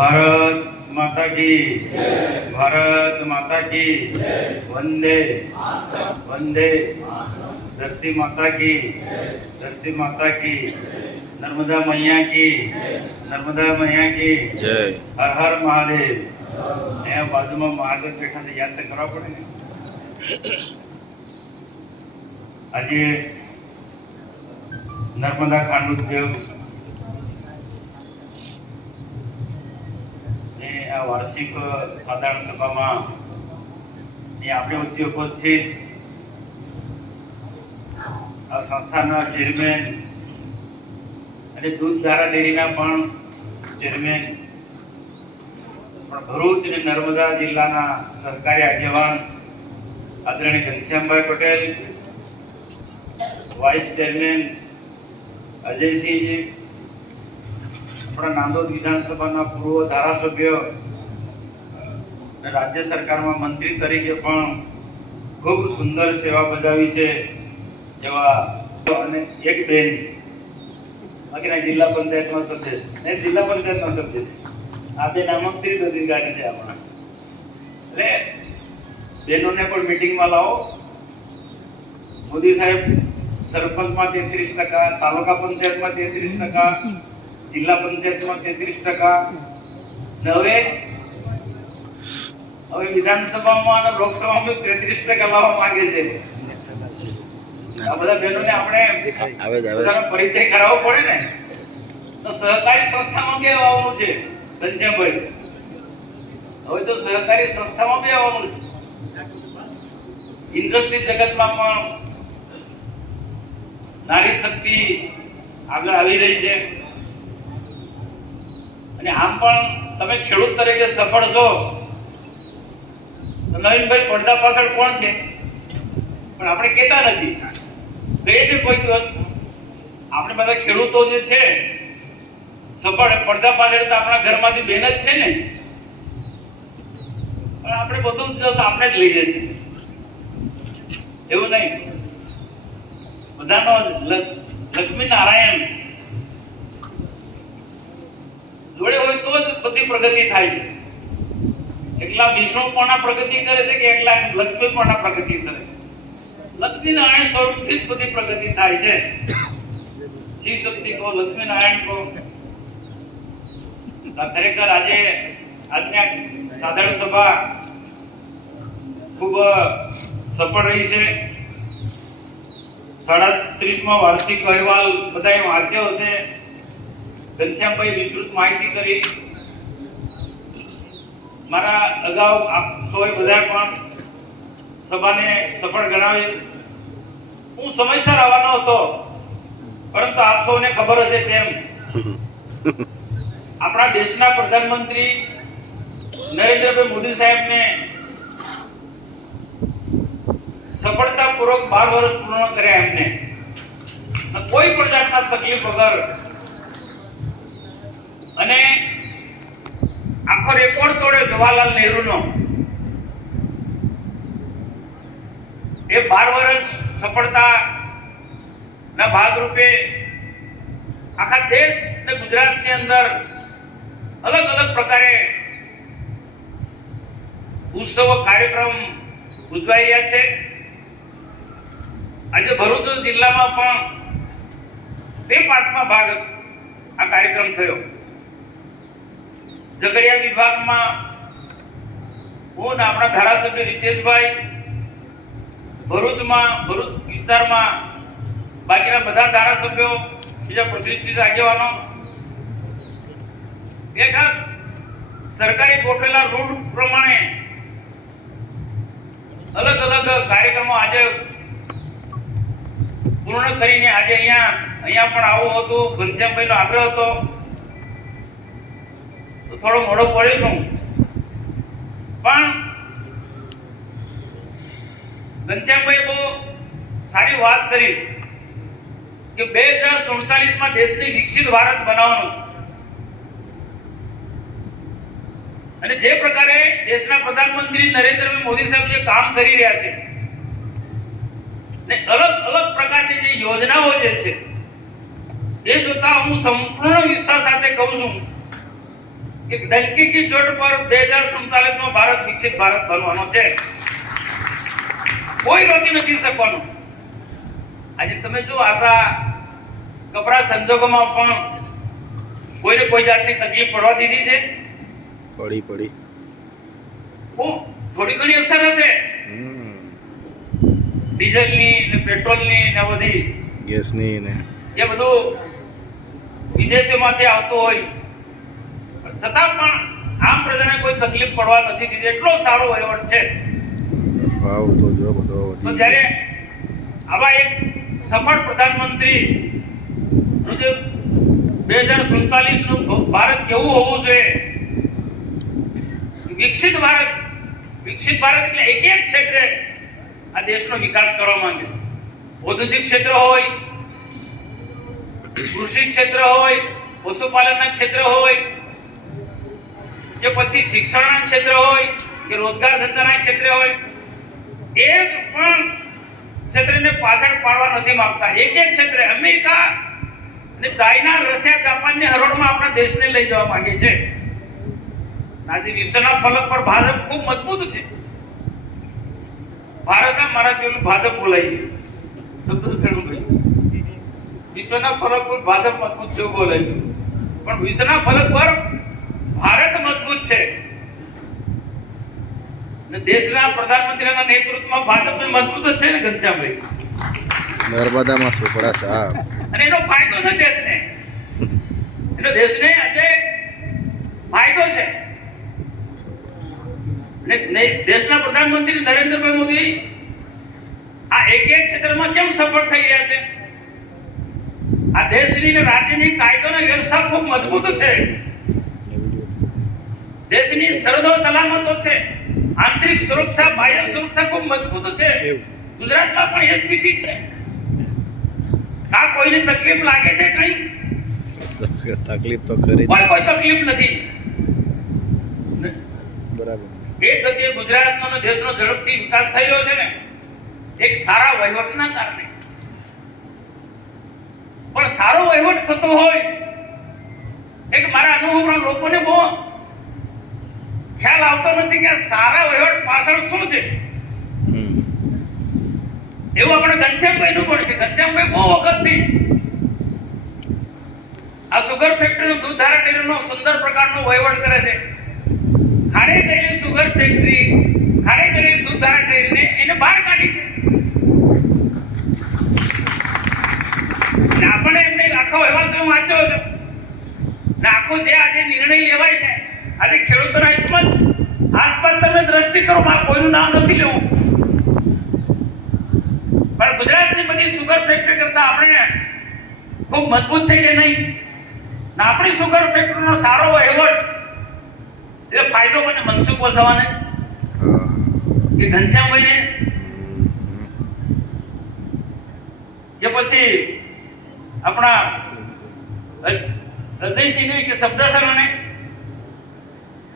भारत माता की भारत माता की वंदे वंदे धरती माता की नर्मदा मैया की जय हर हर महादेव ए बाजू में महादेव बैठा थे याद तो करवा पड़े ने आज नर्मदा खांड उद्योग आ वार्षिक साधारण सभा में अपने वच्चे उपस्थित आ संस्थाना चेरमेन અને દૂધધારા ડેરીના પણ ચેરમેન પણ ભરૂચ અને નર્મદા જિલ્લાના સહકારી આગેવાન આદરણીય ઘનશ્યામભાઈ પટેલ, વાઇસ ચેરમેન અજયસિંહજી, આપણા નાંદોદ વિધાનસભાના પૂર્વ ધારાસભ્ય અને રાજ્ય સરકારમાં મંત્રી તરીકે પણ ખૂબ સુંદર સેવા બજાવી છે એવા અને એક બેન બાકીના જિલ્લા પંચાયતમાં સભ્ય છે, જિલ્લા પંચાયતમાં સભ્ય છે. આ બે નામાંકિત અધિકારી છે આપણા. એટલે બહેનોને પણ મીટિંગમાં લાવો. મોદી સાહેબ સરપંચમાં 33%, તાલુકા પંચાયતમાં 33%, જિલ્લા પંચાયતમાં 33%, ને હવે વિધાનસભામાં અને લોકસભામાં 33% લાવવા માંગે છે. આ બધા બહેનોને આપણે પરિચય કરાવવો પડે ને. તો સહકારી સંસ્થામાં બી આવવાનું છે ઘનશ્યામભાઈ. હવે તો સહકારી સંસ્થામાં બી આવવાનું છે. ઇન્ડસ્ટ્રી જગતમાં પણ નારી શક્તિ આગળ આવી રહી છે. અને આમ પણ તમે ખેડૂત તરીકે સફળ છો. તો નવીનભાઈ પડદા પાછળ કોણ છે પણ આપણે કહેતા નથી. કહે છે કોઈ દિવસ આપણે બધા ખેડૂતો જે છે સફળ, પડદા પાછળ તો આપણા ઘરમાંથી બેન જ છે ને. પણ આપણે બધું જસ આપણે જ લઈએ છીએ એવું નહીં. બધાનો લક્ષ્મી નારાયણ જોડે હોય તો જ બધી પ્રગતિ થાય છે. એકલા વિષ્ણુ પણ પ્રગતિ કરે છે કે એકલા લક્ષ્મી પણ પ્રગતિ કરે છે? લક્ષ્મી નારાયણ સ્વરૂપથી જ બધી પ્રગતિ થાય છે. શિવ શક્તિ કો, લક્ષ્મી નારાયણ કો. ખરેખર આજે આજની સાધારણ સભા ખૂબ સફળ રહી છે. 37મો વાર્ષિક અહેવાલ બધાએ વાંચ્યો હશે. ઘનશ્યામભાઈ વિસ્તૃત માહિતી કરી. મારા અગાઉ આપ સૌએ બધા પણ સભાને સફળ ગણાવી. હું સમયસર આવવાનો હતો, પરંતુ આપ સૌને ખબર હશે તેમ આપણા દેશના પ્રધાનમંત્રી નરેન્દ્રભાઈ મોદી સાહેબને સફળતાપૂર્વક 12 વર્ષ પૂર્ણ કર્યા. એમને કોઈ પણ જાતના તકલીફ વગર અને આખો રેકોર્ડ તોડ્યો જવાહરલાલ નહેરુનો. એ 12 વર્ષ સફળતા ના ભાગરૂપે આખા દેશ અને ગુજરાતની અંદર અલગ અલગ પ્રકારે ઉત્સવો કાર્યક્રમ ઉજવાઈ રહ્યા છે. આજે ભરૂચ જિલ્લામાં પણ તે પાઠમાં ભાગ આ કાર્યક્રમ થયો. ઝઘડિયા વિભાગમાં હું ને આપણા ધારાસભ્ય રીતેશભાઈ, ભરૂચ વિસ્તારમાં બાકીના બધા ધારાસભ્યો, બીજા પ્રતિષ્ઠિત આગેવાનો એક સરકારી ગોઠવેલા રૂટ પ્રમાણે અલગ અલગ કાર્યક્રમો આજે પૂર્ણ કરીને આજે અહીંયા પણ આવું હતું. ઘનશ્યામભાઈનો આગ્રહ હતો તો થોડો મોડો પડ્યો છું, પણ ઘનશ્યામભાઈ બહુ સારી વાત કરી કે 2047માં દેશને વિકસિત ભારત બનાવવાનું. અને જે પ્રકારે દેશના પ્રધાનમંત્રી નરેન્દ્રભાઈ મોદી સાહેબ જે કામ કરી રહ્યા છે ને અલગ અલગ પ્રકારની જે યોજનાઓ જે છે એ જોતા હું સંપૂર્ણ વિશ્વાસ સાથે કહું છું એક ડંકી કી ચોટ પર 2047 માં ભારત વિકસિત ભારત બનવાનો છે, કોઈ રોકી નથી શકવાનું. આજે તમે જો આટલા કપરા સંજોગોમાં પણ કોઈને કોઈ જાતની તકલીફ પડવા દીધી છે? પડી થોડી ઘણી અસર હશે, ડીઝલની ને પેટ્રોલની ને બધી ગેસની ને એ બધું વિદેશોમાંથી આવતું હોય, છતાં પણ આમ પ્રજાને કોઈ તકલીફ પડવા નથી દીધી. એટલો સારો વહીવટ છે. ભાવ તો જો બધો તો જ્યારે આવા એક સફળ પ્રધાનમંત્રી નું જે 2047 નું ભારત કેવું હોવું જોઈએ, વિકસિત ભારત એટલે એક એક ક્ષેત્રે આ દેશનો વિકાસ કરવા માંગે. ઔદ્યોગિક ક્ષેત્ર હોય, કૃષિ ક્ષેત્ર હોય, પશુપાલનના ક્ષેત્ર હોય, કે પછી શિક્ષણના ક્ષેત્ર હોય, કે રોજગાર ધંધાના ક્ષેત્ર હોય, એક પણ ક્ષેત્રને પાછળ પાડવા નથી માંગતા. એક એક ક્ષેત્રે અમેરિકા અને ચાઇના, રશિયા, જાપાનની હરોળમાં આપણા દેશને લઈ જવા માંગે છે. આજે વિશ્વના ફલક પર ભાજપ ખૂબ મજબૂત છે. ભારત મારા પેલું ભાજપ બોલાઈ ગયું શબ્દ વિશ્વના ફલક પર ભાજપ મજબૂત છે બોલાઈ ગયું, પણ વિશ્વના ફલક પર ભારત મજબૂત છે. અને દેશના પ્રધાનમંત્રીના નેતૃત્વમાં ભાજપ મજબૂત જ છે ને ઘનશ્યામભાઈ. નર્મદામાં સુપડા સાહેબ, અને એનો ફાયદો છે દેશને. એનો દેશને આજે ફાયદો છે. અને દેશના પ્રધાનમંત્રી નરેન્દ્રભાઈ મોદી આ એક એક ક્ષેત્રમાં કેમ સફળ થઈ રહ્યા છે? આ દેશની અને રાજ્યની કાયદોની વ્યવસ્થા ખૂબ મજબૂત છે. દેશની સરહદો સલામતો છે, આંતરિક સુરક્ષા, બાહ્ય સુરક્ષા ખૂબ મજબૂત છે. ગુજરાતમાં પણ એ સ્થિતિ છે. આ કોઈને તકલીફ લાગે છે? કઈ તકલીફ તો ખરી, કોઈ તકલીફ નથી. બરાબર. એ ગતિએ ગુજરાતનો અને દેશનો ઝડપથી વિકાસ થઈ રહ્યો છે ને, એક સારા વહીવટના કારણે. પણ સારો વહીવટ થતો હોય, એક મારા અનુભવના લોકોને બહુ ખ્યાલ આવતો નથી કે સારા વહીવટ પાછળ શું છે. એવું આપણે ઘનશ્યામભાઈ નું પણ છે. ઘનશ્યામભાઈ બહુ વખતથી આ સુગર ફેક્ટરી, દૂધધારા ડેરીનો સુંદર પ્રકારનો વહીવટ કરે છે. ખાડે ગયેલી સુગર ફેક્ટરી, ખાડે ગયેલી દૂધધારા ડેરીને એને બહાર કાઢી છે. આપણે એમને આખો અહેવાલ તો વાંચ્યો છે ને, આખો જે આજે નિર્ણય લેવાય છે, આજે ખેડૂતોના હિતમાં આસપાસ તમે દ્રષ્ટિ કરો, કોઈનું નામ નથી લેવું, પણ ગુજરાતની બધી સુગર ફેક્ટરી કરતા આપણે ખૂબ મજબૂત છે કે નહીં? ને આપણી સુગર ફેક્ટરીનો સારો વહીવટ એ ફાયદો મને મનસુખ વસાવાને કે ઘનશ્યામભાઈને કે પછી આપણા અજયસિંહને કે શબ્દસરને,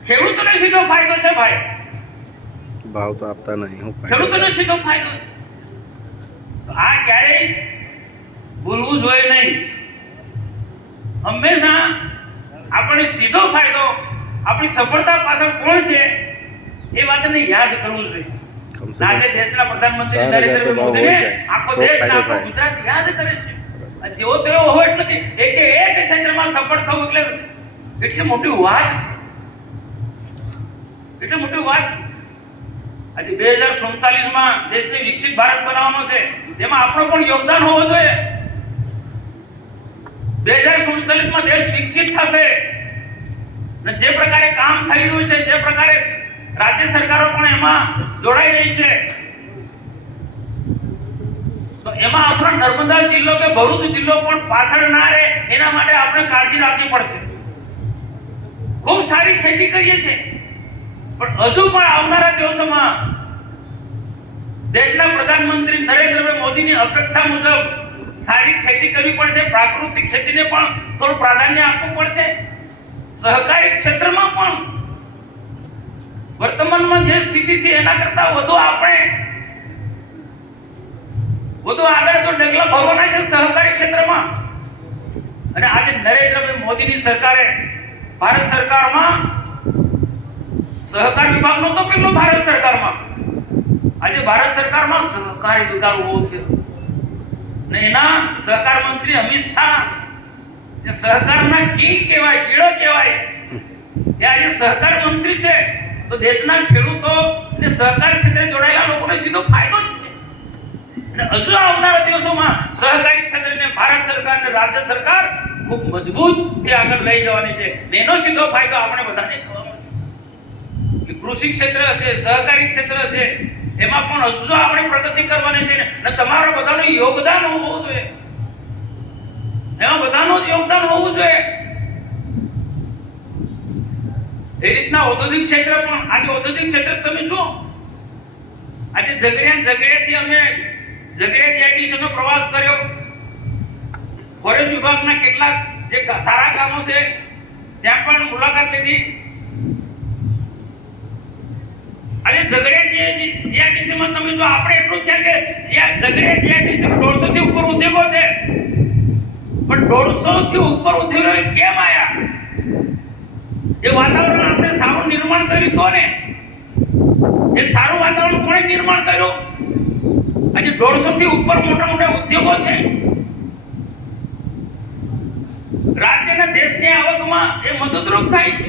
ખેડૂતોને સીધો ફાયદો છે ભાઈ. ભાવ તો આપતા નહીં, ખેડૂતોને સીધો ફાયદો છે. આ ક્યારેય ભૂલવું જોઈએ નહીં. હંમેશા આપણને સીધો ફાયદો, આપણી સફળતા પાછળ કોણ છે એ વાતને યાદ કરવું જોઈએ. આજે દેશના પ્રધાનમંત્રી નરેન્દ્રભાઈ મોદીને આખો દેશ, આખો ગુજરાત યાદ કરે છે. જેવો તેવો હોય નથી. એક ક્ષેત્રમાં સફળ થવું એટલે એટલી મોટી વાત છે, એટલી મોટી વાત છે. આજે 2047 માં દેશને વિકસિત ભારત બનાવવાનો છે, તેમાં આપણું પણ યોગદાન હોવું જોઈએ. 2047 માં દેશ વિકસિત થશે અને જે પ્રકારે કામ થઈ રહ્યું છે, જે પ્રકારે રાજ્ય સરકારો પણ એમાં જોડાઈ રહી છે, તો એમાં આપણો નર્મદા જિલ્લો કે ભરૂચ જિલ્લો પણ પાછળ ના રહે એના માટે આપણે કાળજી રાખવી પડશે. ખૂબ સારી ખેતી કરીએ છીએ, પણ હજુ પણ આવનારા દિવસોમાં દેશના પ્રધાનમંત્રી નરેન્દ્રભાઈ મોદીની અપેક્ષા મુજબ સારી ખેતી કરવી પડશે. પ્રાકૃતિક ખેતીને પણ થોડું પ્રાધાન્ય આપવું પડશે. સહકારી ક્ષેત્રમાં પણ વર્તમાનમાં જે સ્થિતિ છે એના કરતા વધુ આપણે આગળ જો ડગલા ભરવાના છે સહકારી ક્ષેત્રમાં. અને આજે નરેન્દ્રભાઈ મોદીની સરકારે ભારત સરકારમાં સહકાર વિભાગ નહોતો પેલો ભારત સરકારમાં. આજે ભારત સરકારમાં સહકારી વિભાગ હોવો જોઈએ ને એના સહકાર મંત્રી અમિત શાહ જે સહકારના કી કહેવાય, કીડો કહેવાય, એ આજે સહકાર મંત્રી છે. તો દેશના ખેડૂતો અને સહકાર ક્ષેત્રે જોડાયેલા લોકોને સીધો ફાયદો જ છે. અને હજુ આવનારા દિવસોમાં સહકારી ક્ષેત્રને ભારત સરકાર અને રાજ્ય સરકાર ખૂબ મજબૂતથી આગળ લઈ જવાની છે. એનો સીધો ફાયદો આપણે બધાને થવાનો છે. કૃષિ ક્ષેત્ર હશે, સહકારી ક્ષેત્ર હશે, એમાં પણ હજુ આપણે પ્રગતિ કરવાની છે ને તમારો બધાનું યોગદાન હોવું જોઈએ. એમાં બધાનું જ યોગદાન હોવું જોઈએ. એ રીતના ઔદ્યોગિક ક્ષેત્ર પણ આજે ઔદ્યોગિક ક્ષેત્ર તમે જુઓ, આજે ઝઘડિયાથી અમે ઝઘડિયા જીઆઈડીસી નો પ્રવાસ કર્યો. ફોરેસ્ટ વિભાગના કેટલાક જે સારા કામો છે ત્યાં પણ મુલાકાત લીધી. આજે ઝઘડિયા જીઆઈડીસી માં તમે જો આપણે એટલું જ છે કે જ્યાં ઝઘડિયા જીઆઈડીસી 150 થી ઉપર ઉદ્યોગો છે, પણ 150 થી ઉપર ઉદ્યોગો કેમ આયા? એ વાતાવરણ આપણે સારું નિર્માણ કર્યું તો ને. એ સારું વાતાવરણ કોણે નિર્માણ કર્યું? આજે 150 થી ઉપર મોટા મોટા ઉદ્યોગો છે. રાજ્યના દેશની આવકમાં એ મદદરૂપ થાય છે.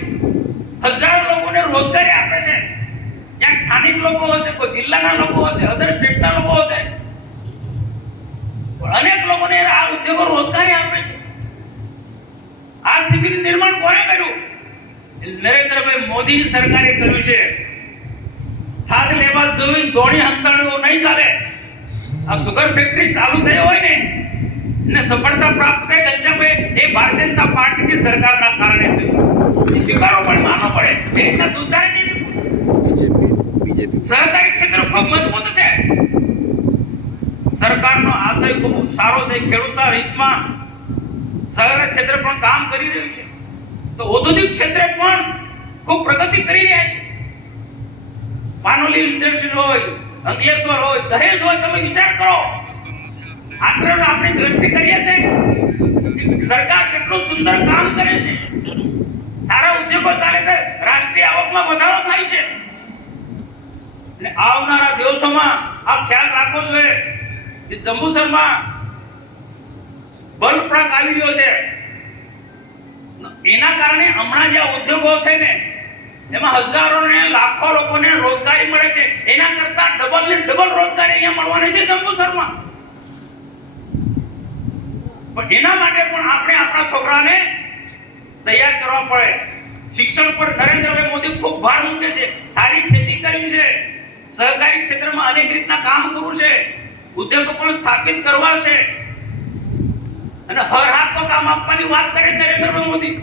હજારો લોકોને રોજગારી આપે છે. ક્યાંક સ્થાનિક લોકો હશે, કોઈ જિલ્લાના લોકો હશે, અધર સ્ટેટના લોકો હશે, પણ અનેક લોકોને આ ઉદ્યોગો રોજગારી આપે છે. આ સ્થિતિનું નિર્માણ કોણે કર્યું? નરેન્દ્રભાઈ મોદીની સરકારે કર્યું છે. છાસ લેવા જવું દોડી હંતાડવું નહીં ચાલે. આ સુગર ફેક્ટરી ચાલુ થઈ હોય ને સફળતા પ્રાપ્ત થઈ ઘનશ્યામભાઈ, એ ભારતીય જનતા પાર્ટીની સરકારના કારણે થયું. એ સ્વીકારો પણ માનવો પડે. એ રીતના દુધારી બીજેપી સહકારી ક્ષેત્ર ખૂબ મજબૂત છે. સરકારનો આશય ખૂબ સારો છે. ખેડૂતના હિતમાં સહકારી ક્ષેત્ર પણ કામ કરી રહ્યું છે. તો ઔદ્યોગિક ક્ષેત્રે પણ ખૂબ પ્રગતિ કરી રહ્યા છે. પાનોલી ઇન્ડસ્ટ્રી હોય, અંકલેશ્વર હોય, દહેજ હોય, તમે વિચાર કરો. આગ્રહ આપણી દ્રષ્ટિ કરીએ છે સરકાર કેટલું સુંદર કામ કરે છે. સારા ઉદ્યોગો ચાલે તો રાષ્ટ્રીય આવકમાં વધારો થાય છે. અને આવનારા દિવસોમાં આ ખ્યાલ રાખવો જોઈએ કે જંબુસરમાં બલ્બ પ્લાન્ટ આવી રહ્યો છે. એના કારણે હમણાં જે ઉદ્યોગો છે ને એમાં હજારો ને લાખો લોકોને રોજગારી મળે છે. એના કરતા ડબલ ને ડબલ રોજગારી અહીંયા મળવાની છે જંબુસરમાં. પણ એના માટે પણ આપણે આપણા છોકરાને તૈયાર કરવા પડે. શિક્ષણ પર નરેન્દ્રભાઈ મોદી ખૂબ ભાર મૂકે છે. સારી ખેતી કરવી છે, સહકારી ક્ષેત્રમાં અનેક રીતના કામ કરવું છે, ઉદ્યોગો પણ સ્થાપિત કરવા છે અને હર હાથ તો કામ આપવાની વાત કરે નરેન્દ્રભાઈ મોદી.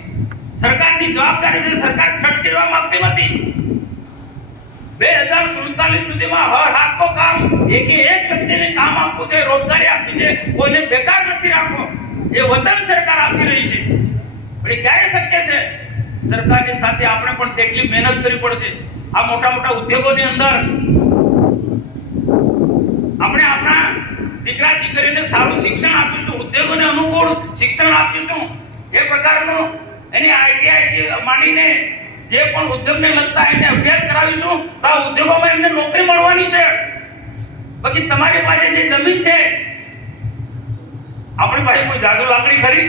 સરકારની જવાબદારી છે. સરકાર છટકી જવા માંગતી નથી. 2047 સુધીમાં હર હાથ તો કામ એક વ્યક્તિને કામ આપવું છે, રોજગારી આપવી છે, કોઈને બેકાર નથી રાખવો. એ વચન સરકાર આપી રહી છે. પણ એ ક્યારે શક્ય છે? સરકારની સાથે આપણે પણ તેટલી મહેનત કરવી પડશે. આ મોટા મોટા ઉદ્યોગોની અંદર આપણે આપણા દીકરા દીકરીને સારું શિક્ષણ આપીશું, ઉદ્યોગોને અનુકૂળ શિક્ષણ આપીશું. એ પ્રકારનું એની આઈટીઆઈ માંડીને જે પણ ઉદ્યોગને લગતા એને અભ્યાસ કરાવીશું તો આ ઉદ્યોગોમાં એમને નોકરી મળવાની છે. બાકી તમારી પાસે જે જમીન છે, આપણી પાસે કોઈ જાદુ લાકડી ખરી?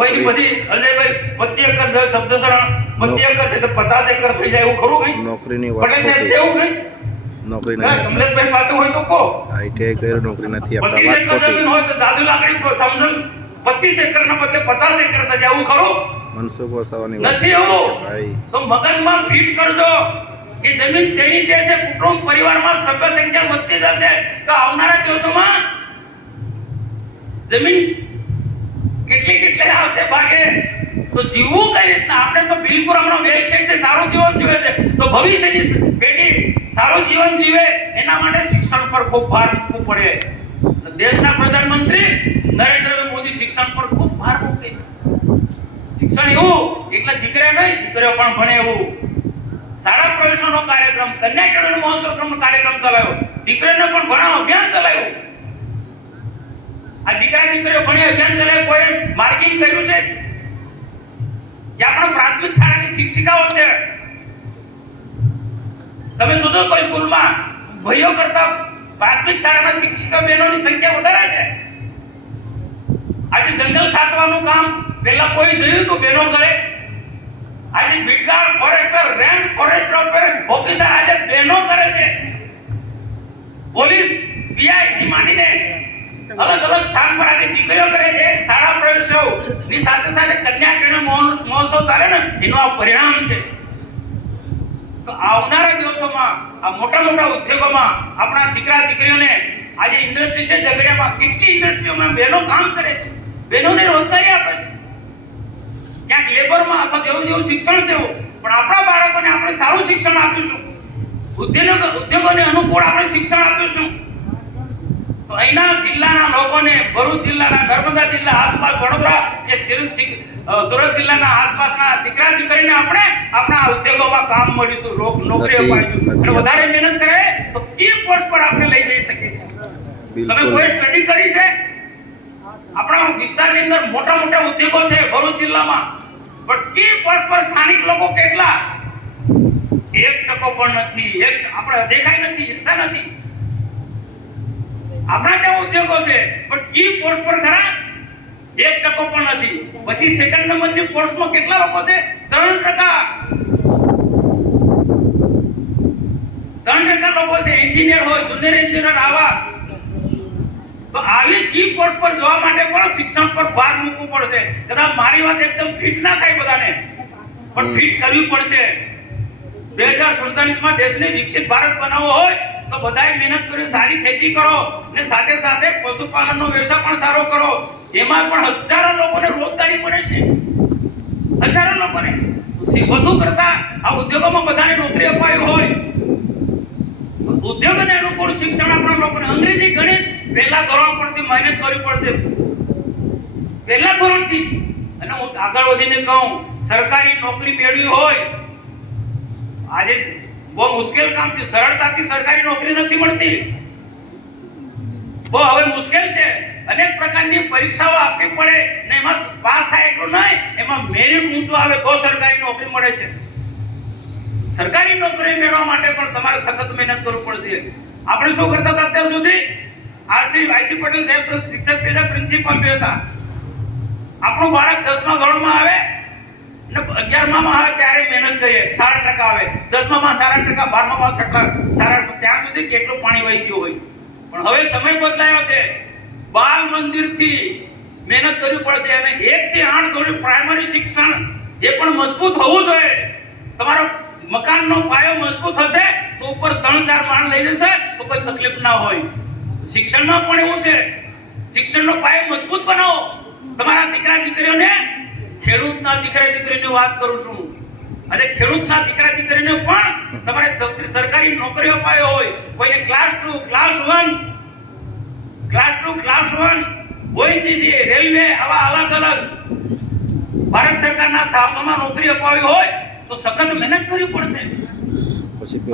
કોઈની પછી અજયભાઈ 25 એકર શબ્દસરણ 25 એકર છે તો 50 એકર થઈ જાય એવું ખરું કઈ? નોકરીની વાત પટેલ સાહેબ છે એવું કઈ? નોકરી ના, કમલેશભાઈ પાસે હોય તો કહો. આઈટીઆઈ કર્યો, નોકરી નથી આપતા. 25 એકર જમીન હોય તો જાદુ લાકડી સમજણ 25 એકર ના બદલે 50 એકર થઈ જાય એવું ખરું? મનસુખ વસાવાની વાત નથી છે એવું. ભાઈ. તો મગજમાં ફિટ કરજો કે જમીન તેની તે છે. કુટુંબ પરિવારમાં સભ્ય સંખ્યા વધતી જશે તો આવનારા દિવસોમાં જમીન કેટલી આવશે ભાગે. તો જીવવું કઈ રીતના? આપણે તો બિલકુલ હમણાં વેલ સેટ છે, સારું જીવન જીવે છે. તો ભવિષ્યની પેઢી સારું જીવન જીવે એના માટે શિક્ષણ પર ખૂબ ભાર મૂકવો પડે. દેશના પ્રધાનમંત્રી નરેન્દ્રભાઈ મોદી શિક્ષણ પર ખૂબ ભાર મૂકે. શિક્ષણ એવું એટલે દીકરા નહીં, દીકરીઓ પણ ભણે એવું. સારા પ્રવેશોનો કાર્યક્રમ, કન્યા કેળવણી મહોત્સવનો કાર્યક્રમ ચલાવ્યો, દીકરીઓને પણ ભણાવો અભિયાન ચલાવ્યું. આ દીકરા દીકરીઓ ભણી અભિયાન ચલાવ્યું. કોઈ માર્કિંગ કર્યું છે કે આપણા પ્રાથમિક શાળાની શિક્ષિકાઓ છે. તમે જોજો કોઈ સ્કૂલમાં ભાઈઓ કરતા પ્રાથમિક શાળાના શિક્ષિકા બહેનોની સંખ્યા વધારે છે. આજે જંગલ સાચવાનું કામ પહેલા કોઈ જોયું તો બહેનો કરે. આજે બીટગાર, ફોરેસ્ટર, રેન્જ ફોરેસ્ટ ઓફિસર આજે બહેનો કરે છે. પોલીસ, પીઆઈ થી માંડીને અલગ અલગ સ્થાન પર આજે દીકરીઓ કરે છે. શાળા પ્રવેશોની સાથે સાથે કન્યા કેળવણી મહોત્સવ ચાલે ને એનું આ પરિણામ છે. તો આવનારા દિવસોમાં આ મોટા મોટા ઉદ્યોગોમાં આપણા દીકરા દીકરીઓને આજે ઇન્ડસ્ટ્રી છે ઝઘડિયામાં, કેટલી ઇન્ડસ્ટ્રીઓમાં બહેનો કામ કરે છે, બહેનોને રોજગારી આપે છે. ક્યાંક લેબરમાં અથવા જેવું શિક્ષણ દેવું, પણ આપણા બાળકોને આપણે સારું શિક્ષણ આપીશું, ઉદ્યોગોને અનુકૂળ આપણે શિક્ષણ આપીશું, તો અહીંના જિલ્લાના લોકોને, ભરૂચ જિલ્લાના, નર્મદા જિલ્લા આસપાસ, વડોદરા કે સુરત જિલ્લાના આસપાસના દીકરા દીકરીને આપણે આપણા ઉદ્યોગોમાં કામ મળીશું, નોકરી અપાવીશું. અને વધારે મહેનત કરે તો કી પોસ્ટ પર આપણે લઈ જઈ શકીએ છીએ. તમે કોઈ સ્ટડી કરી છે? આપણા વિસ્તારની અંદર મોટા મોટા ઉદ્યોગો છે ભરૂચ જિલ્લામાં, પણ કી પોસ્ટ પર સ્થાનિક લોકો કેટલા? 1% પણ નથી. આપણે દેખાય નથી, ઈર્ષા નથી. આપણા ત્યાં ઉદ્યોગો છે પણ કી પોસ્ટ પર ખરા 1% પણ નથી. પછી સેકન્ડ નંબરની પોસ્ટમાં કેટલા લોકો છે? 3% લોકો છે. એન્જિનિયર હોય, જુનિયર એન્જિનિયર, આવા. તો આવી કી પોસ્ટ પર જવા માટે પણ શિક્ષણ પર ભાર મૂકવો પડશે. કદાચ મારી વાત એકદમ ફિટ ના થાય બધાને, પણ ફિટ કરવી પડશે. 2047 માં દેશને વિકસિત ભારત બનાવવો હોય તો બધાએ મહેનત કરી, સારી ખેતી કરો ને સાથે સાથે પશુપાલનનો વ્યવસાય પણ સારો કરો. એમાં પણ હજારો લોકોને રોજગારી મળે છે, હજારો લોકોને. વધુ કરતા આ ઉદ્યોગોમાં બધાને નોકરી અપાવી હોય, ઉદ્યોગોને અનુકૂળ શિક્ષણ આપણા લોકોને. અંગ્રેજી ગણિત પહેલા ધોરણ પરથી મહેનત કરવી પડશે, પહેલા ધોરણથી. અને હું આગળ વધીને કહું, સરકારી નોકરી મેળવી હોય આજે બહુ મુશ્કેલ કામ છે. સરળતાથી સરકારી નોકરી નથી મળતી, બહુ હવે મુશ્કેલ છે. અનેક પ્રકારની પરીક્ષાઓ આપવી પડે ને એમાં પાસ થાય એટલું નહીં, એમાં મેરિટ ઊંચું આવે તો સરકારી નોકરી મળે છે. સરકારી નોકરી મેળવવા માટે પણ તમારે સખત મહેનત કરવી પડશે. આપણે શું કરતા હતા અત્યાર સુધી? આઈસી પટેલ સાહેબ તો શિક્ષક પેલા પ્રિન્સિપાલ બે હતા. આપણું બાળક 10મા ધોરણમાં આવે ને 11મા આવે ત્યારે મહેનત કરીએ, 60% આવે. 10મા 60%, 12મા 60%. ત્યાં સુધી કેટલું પાણી વહી ગયું હોય. પણ હવે સમય બદલાયો છે. બાલ મંદિરથી મહેનત કરવી પડશે. અને 1 થી 8 ધોરણ પ્રાઇમરી શિક્ષણ એ પણ મજબૂત હોવું જોઈએ. તમારો મકાનનો પાયો મજબૂત હશે તો ઉપર 3-4 માળ લઈ જશે તો કોઈ તકલીફ ના હોય. શિક્ષણમાં પણ એવું છે. શિક્ષણનો પાયો મજબૂત બનાવો. તમારા દીકરા દીકરીઓને, ખેડૂતના દીકરા દીકરીની વાત કરું છું, અને ખેડૂતના દીકરા દીકરીને પણ તમારે સરકારી નોકરી અપાયો હોય, કોઈને ક્લાસ 2, ક્લાસ 1, ઓએનજીસી, રેલવે, આવા અલગ અલગ ભારત સરકારના શાખામાં નોકરી અપાવી હોય તો સખત મહેનત કરવી પડશે.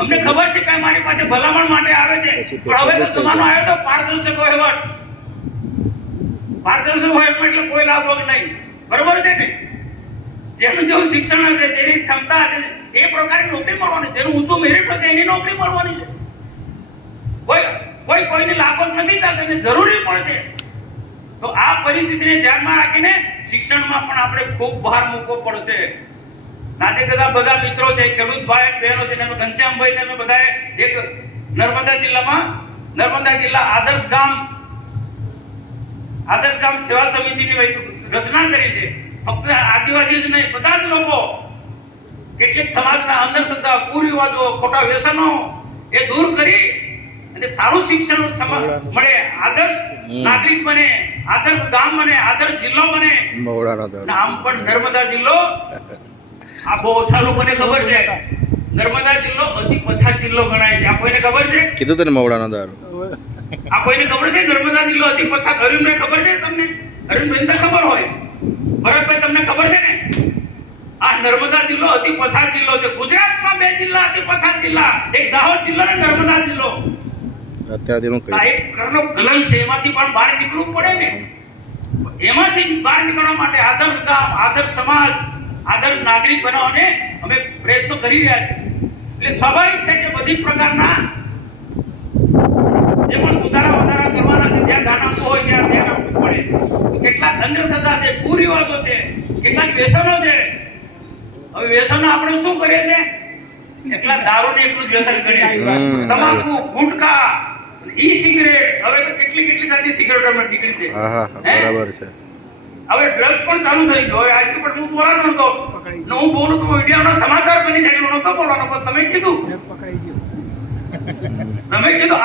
અમને ખબર છે કે મારી પાસે ભલામણ માટે આવે છે, પણ હવે તો જમાનો આવ્યો તો પારદર્શક વહીવટ. પારદર્શક વહીવટ એટલે કોઈ લાભ નહીં. બરોબર છે ને? જેનું જેવું શિક્ષણ હશે, જેની ક્ષમતા હશે એ પ્રકારની નોકરી મળવાની. જેનું ઊંચું મેરિટ હશે એની નોકરી મળવાની છે. કોઈની લાગવગ નથી ચાલતી ને જરૂરી પડશે. તો આ પરિસ્થિતિને ધ્યાનમાં રાખીને શિક્ષણમાં પણ આપણે ખૂબ ભાર મૂકવો પડશે. નાજે બધા મિત્રો છે, ખેડૂત ભાઈ બહેનો છે, ઘનશ્યામભાઈ ને અમે બધાએ એક નર્મદા જિલ્લા આદર્શ ગામ સેવા સમિતિની રચના કરી છે. ફક્ત આદિવાસી જ નહીં, બધા જ લોકો, કેટલીક સમાજના અંધશ્રદ્ધા, કુરિવાજો, ખોટા વ્યસનો એ દૂર કરી અને સારું શિક્ષણ મળે, આદર્શ નાગરિક બને, આદર્શ ગામ બને, આદર્શ જિલ્લો બને. આમ પણ નર્મદા જિલ્લો, આ બહુ ઓછા લોકોને ખબર છે, નર્મદા જિલ્લો અતિ પછાત જિલ્લો ગણાય છે. આ કોઈને ખબર છે? કીધું તને મવડાનો દર. આ કોઈને ખબર છે નર્મદા જિલ્લો અતિ પછાત? અરુણને ખબર છે? તમને અરુણભાઈ તો ખબર હોય. ભરતભાઈ તમને ખબર છે ને? આ નર્મદા જિલ્લો અતિ પછાત જિલ્લો છે. ગુજરાતમાં 2 જિલ્લા અતિ પછાત જિલ્લા, એક દાહોદ જિલ્લો અને નર્મદા જિલ્લો. અત્યારનું એક કરનો કલંક છે. એમાંથી પણ બહાર નીકળવું પડે ને. એમાંથી બહાર નીકળવા માટે આદર્શ ગામ, આદર્શ સમાજ, આદર્શ નાગરિક બનાવવાને અમે પ્રયત્નો કરી રહ્યા છીએ. એટલે સ્વાભાવિક છે કે બધી પ્રકારના જે પણ સુધારા વધારા કરવાના છે ત્યાં ધ્યાન આપવું હોય ત્યાં ધ્યાન આપવું પડે. તો કેટલાક અંધશ્રદ્ધા છે, કુરિવાજો છે, કેટલાક વ્યસનો છે. હવે વ્યસનો આપણે શું કરીએ છીએ? એટલા દારૂને એટલું જ વ્યસન કરીએ છીએ. તમાકુ, ગુટખા, ઈ સિગરેટ, હવે તો કેટલી જાતની સિગરેટો નીકળી છે. હા બરાબર છે. હવે ડ્રગ્સ પણ ચાલુ થઈ ગયો. આઈસી પર હું બોલવાનો નતો ને હું બોલું તો વિડિયોના સમાચાર બની જાય નતો બોલવાનો. પણ તમે કીધું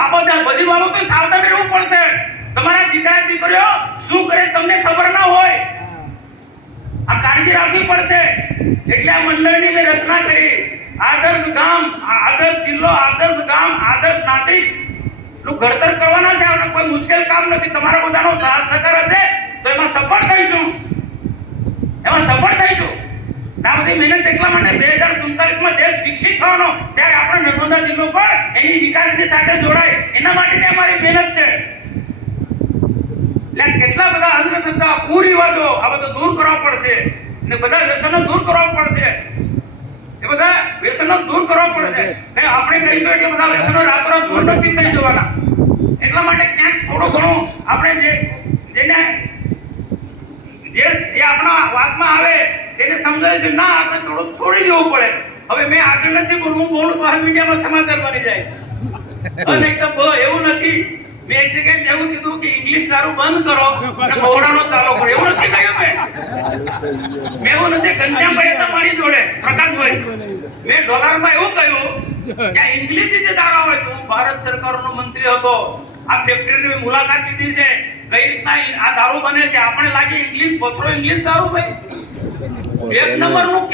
આ બધી બાબતો સાવધાન રહેવું પડશે. તમારા દીકરા દીકરીઓ શું કરે તમને ખબર ના હોય. આ કાળજી રાખવી પડશે. એટલે આ મંડળની મેં રચના કરી. આદર્શ ગામ, આદર્શ જિલ્લો, આદર્શ ગામ, આદર્શ નાગરિક નું ઘડતર કરવાના છે. આપણે કોઈ મુશ્કેલ કામ નથી. તમારા બધાનો સાથ સહકાર હશે તો એમાં સફળ થઈશું. આ બધી મહેનત એટલા માટે 2047 માં દેશ વિકસિત થવાનો, ત્યારે આપણો નર્મદા જિલ્લો પણ એની વિકાસની સાથે જોડાય એના માટેની અમારી મહેનત છે. એટલે કેટલા બધા અંધશ્રદ્ધા, કુરિવાજો આ બધું દૂર કરવા પડશે અને બધા વ્યસનો દૂર કરવા પડશે. એ બધા વ્યસનો દૂર કરવા પડશે. આપણે કહીશું એટલે બધા વ્યસનો રાતોરાત દૂર નથી થઈ જવાના. એટલા માટે ક્યાંક થોડું ઘણું આપણે જે આપણા વાતમાં આવે તેને સમજાય છે. ના, આપણે થોડું છોડી દેવું પડે. હવે મેં આગળ નથી બોલું, હું બોલું તો મીડિયામાં સમાચાર બની જાય. નહીં તો એવું નથી. મેં એક જગ્યાએ એવું કીધું કે ઇંગ્લિશ દારૂ બંધ કરો અને બહોળાનો ચાલુ કરો. એવું નથી કહ્યું મેં એવું નથી. ઘનશ્યામભાઈ તમારી જોડે, પ્રકાશભાઈ, મેં ડોલરમાં એવું કહ્યું કે ઇંગ્લિશ જે દારૂ આવે છે, હું ભારત સરકારનો મંત્રી હતો, આ ફેક્ટરીની મુલાકાત લીધી છે, કઈ રીતના આ દારૂ બને છે. આપણે લાગે ઇંગ્લિશ પથરો, ઇંગ્લિશ દારૂ ભાઈ એક નંબરનું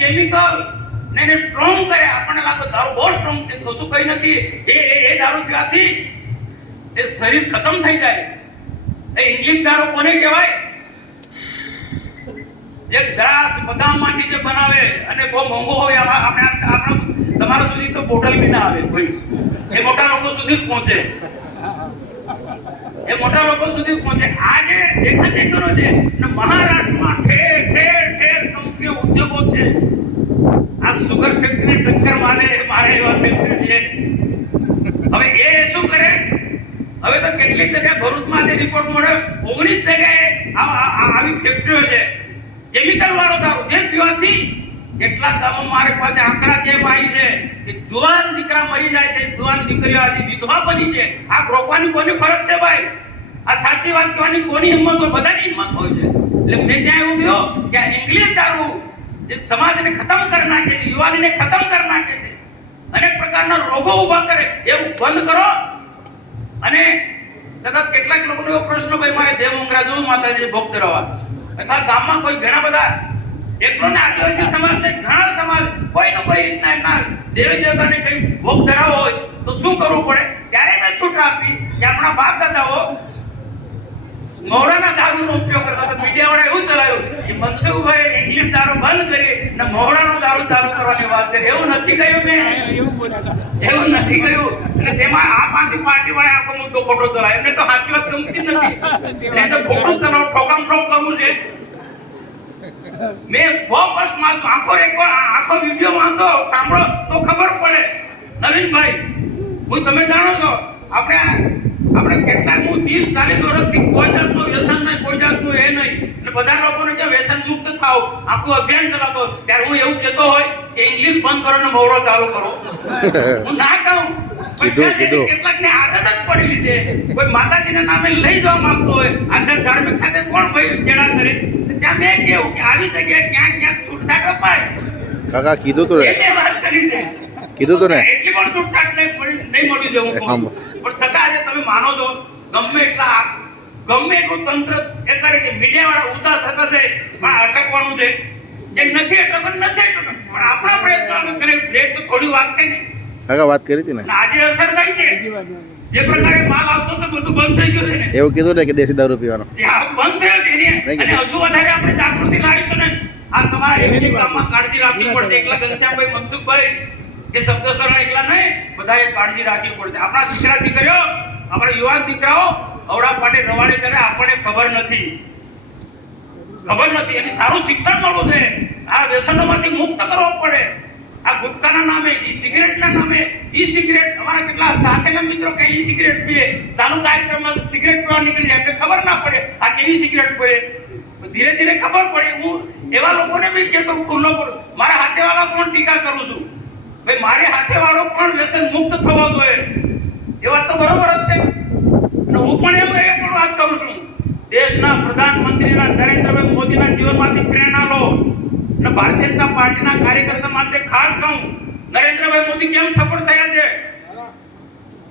કેમિકલ ને એને સ્ટ્રોંગ કરે. આપણને લાગે દારૂ બહુ સ્ટ્રોંગ છે, કશું કઈ નથી. એ દારૂ પીવાથી એ શરીર ખતમ થઈ જાય. એ ઇંગ્લિશ દારૂ કોને કહેવાય? જે દ્રાક્ષ બદામમાંથી જે બનાવે અને બહુ મોંઘો હોય. આપણે તમારા સુધી તો બોટલ બી ના આવે કોઈ. એ મોટા લોકો સુધી જ પહોંચે. આ જે દેખાદેખીનો છે ને મહારાષ્ટ્રમાં ઠેર કંપનીઓ, ઉદ્યોગો છે. આ સુગર ફેક્ટરી ટક્કર મારે એવા ફેક્ટરી છે. હવે એ શું કરે? હવે તો કેટલીક જગ્યાએ ભરૂચમાં જે રિપોર્ટ મળ્યો 19 જગ્યાએ આવી ફેક્ટરીઓ છે. કેમિકલ વાળો દારૂ જે પીવાથી કેટલા ગામો મારી પાસે આંકડા કેમ આવી છે કે જુવાન દીકરા મરી જાય છે, જુવાન દીકરીઓ આજે વિધવા બની છે. આ રોકવાની કોની ફરજ છે ભાઈ? આ સાચી વાત કહેવાની કોની હિંમત હોય? બધાની હિંમત હોય છે. એટલે મેં ત્યાં એવું કહ્યું કે આ ઇંગ્લિશ દારૂ જે સમાજને ખતમ કરી નાખે છે, યુવાનીને ખતમ કરી નાખે છે, અનેક પ્રકારના રોગો ઊભા કરે, એવું બંધ કરો. અને કદાચ કેટલાક લોકોનો એવો પ્રશ્ન, ભાઈ મારે દેવમંગરા જવું માતાજી ભોગ ધરાવવા, અથવા ગામમાં કોઈ ઘણા બધા એકલો ને આદિવાસી સમાજ ને ઘણા સમાજ કોઈનો કોઈ રીતના એમના દેવી દેવતાને કઈ ભોગ ધરાવો હોય તો શું કરવું પડે? ત્યારે મેં છૂટ આપી કે આપણા બાપ દાદાઓ મહોડાના દારૂનો ઉપયોગ કરતા હતા. મીડિયાવાળા એવું ચલાવ્યું કે મનસુખભાઈ ઇંગ્લિશ દારૂ બંધ કરી ને મહોડાનો દારૂ ચાલુ કરવાની વાત કરી. એવું નથી કહ્યું મેં, એવું નથી કહ્યું. અને તેમાં આ પાર્ટી વાળા આખો મુદ્દો ખોટો ચલાવ્યો. એમને તો સાચી વાત ગમતી નથી, એટલે તો ખોટું ચલાવ ઠોકામ ઠોક કરવું છે. મેં બહુ કષ્ટ માંગતો, આખો વિડીયો માંગતો, સાંભળો તો ખબર પડે. નવીનભાઈ, તમે જાણો છો આપણે કેટલા, હું 30-40 વર્ષથી કોઈ જાતનું વ્યસન નહીં, કોઈ જાતનું એ નહીં. એટલે બધા લોકોને જે વ્યસન મુક્ત થાવ આખું અભિયાન ચલાવતો, ત્યારે હું એવું કહેતો હોય કે ઇંગ્લિશ બંધ કરો ને મોવડો ચાલુ કરો. હું ના કહું. કેટલાકને આદત જ પડેલી છે. કોઈ માતાજીના નામે લઈ જવા માંગતો હોય, આ ધાર્મિક સાથે કોણ ભાઈ ચેડા કરે? ત્યાં મેં કેવું કે આવી જગ્યાએ ક્યાંક છૂટછાટ અપાય. કાકા કીધું તો એને વાત કરી છે, કીધું તો ને એટલી પણ છૂટછાટ નહીં મળી જવું. પણ છતાં આજે તમે માનો છો ગમે એટલું તંત્ર એ કરે કે મીડિયા વાળા ઉદાસ હતા છે પણ અટકવાનું છે, જે નથી અટકવાનું નથી અટકવાનું. પણ આપણા પ્રયત્નો કરે બ્રેક તો થોડી વાગશે ને. કાકા વાત કરી હતી ને, આજે અસર થઈ છે. જે પ્રકારે માલ આવતો તો બધું બંધ થઈ ગયું છે ને. એવું કીધું ને કે દેશી દારૂ પીવાનો બંધ થયો છે અને હજુ વધારે આપણે જાગૃતિ લાવીશું ને. આ તમારા એક કામમાં કાળજી રાખવી પડશે. એકલા ઘનશ્યામભાઈ, મનસુખભાઈ એ શબ્દ સરળ એકલા નહીં, બધાએ કાળજી રાખવી પડશે. આપણા દીકરા દીકરીઓ, આપણા યુવાન દીકરાઓ અવડા પાટે રવાડે કરે આપણને ખબર નથી. ખબર નથી, એની સારું શિક્ષણ મળવું જોઈએ. આ વ્યસનોમાંથી મુક્ત કરવો પડે. આ ગુટકાના નામે, ઈ સિગરેટના નામે, ઈ સિગરેટ અમારા કેટલા સાથેના મિત્રો કે ઈ સિગરેટ પીએ, ચાલુ કાર્યક્રમમાં સિગરેટ પીવા નીકળી જાય, એટલે ખબર ના પડે આ કેવી સિગરેટ પીએ. ધીરે ધીરે ખબર પડે. હું એવા લોકોને બી કહેતો ખુલ્લો પડું, મારા હાથેવાળા પણ ટીકા કરું છું, ભાઈ મારે હાથેવાળો પણ વ્યસન મુક્ત થવો જોઈએ. એ વાત તો બરોબર જ છે. અને હું પણ એ પણ વાત કરું છું, દેશના પ્રધાનમંત્રીના નરેન્દ્રભાઈ મોદીના જીવનમાંથી પ્રેરણા લો. અને ભારતીય જનતા પાર્ટીના કાર્યકર્તા માટે ખાસ કહું, નરેન્દ્રભાઈ મોદી કેમ સફળ થયા છે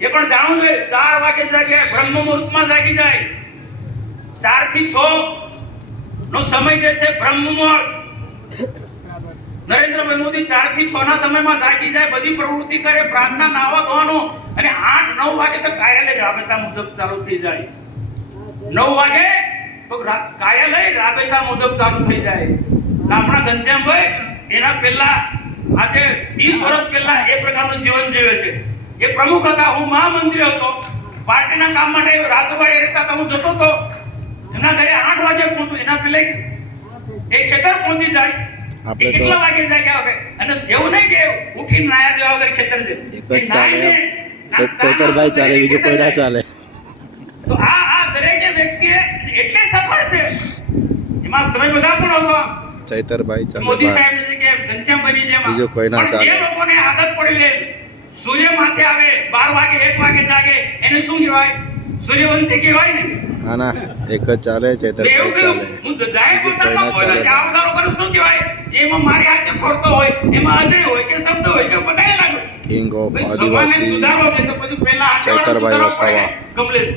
એ પણ જાણવું જોઈએ. 4 વાગે જાગે, બ્રહ્મ મુહૂર્તમાં જાગી જાય. 4 થી 6 નો સમય જે છે બ્રહ્મ મુહૂર્ત. નરેન્દ્રભાઈ મોદી 4 થી 6 ના સમયમાં જાગી જાય, બધી પ્રવૃત્તિ કરે, પ્રાર્થના, નાવા ધોવાનું, અને 8-9 વાગે તો કાર્યાલય રાબેતા મુજબ ચાલુ થઈ જાય. 9 વાગે તો કાર્યાલય રાબેતા મુજબ ચાલુ થઈ જાય. આપણા ઘનશ્યામભાઈ એના પહેલા આજે 30 વર્ષ પહેલા એ પ્રકારનું જીવન જીવે છે. એ પ્રમુખ હતા, હું મહામંત્રી હતો. પાર્ટીના કામ માટે રાજુભાઈ રહેતા હતા, હું જતો હતો એમના ઘરે 8 વાગે પહોંચું. એના પહેલા એ ખેતર પહોંચી જાય. આપણે કેટલા વાગે જાય વગર, અને એવું નહીં કે ઉઠીને નાયા દેવા વગર ખેતર છે. ચૈતરભાઈ ચાલે, બીજું કોઈ ના ચાલે. તો આ દરેક વ્યક્તિએ એટલે સફળ છે. એમાં તમે બધા પણ હશો, ચૈતરભાઈ ચાલે, મોદી સાહેબ ની કે ઘનશ્યામભાઈ ની જેમ. બીજું કોઈ ના ચાલે. જે લોકોને આદત પડી લે, સૂર્ય માથે આવે, 12 વાગે 1 વાગે જાગે, એને શું કહેવાય? સૂર્યવંશી કહેવાય ને. હા ના, એક જ ચાલે, ચૈતરભાઈ ચાલે, હું જાહેર બીજું કોઈ ના ચાલે. આ બધા લોકોને શું કહેવાય? એમાં મારી હાથે ફરતો હોય, એમાં અજય હોય કે શબ્દ હોય કે બધાય લાગે. કિંગ ઓફ ભાઈ, સમાજને આદિવાસી સુધારવો છે તો પછી પહેલા ચૈતરભાઈ હાથેવાળાને સુધારવો પડે. વસાવા. કમલેશ,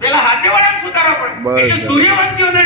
પહેલા હાથેવાળાને સુધારવો પડે. બસ. એટલે સૂર્યવંશીઓને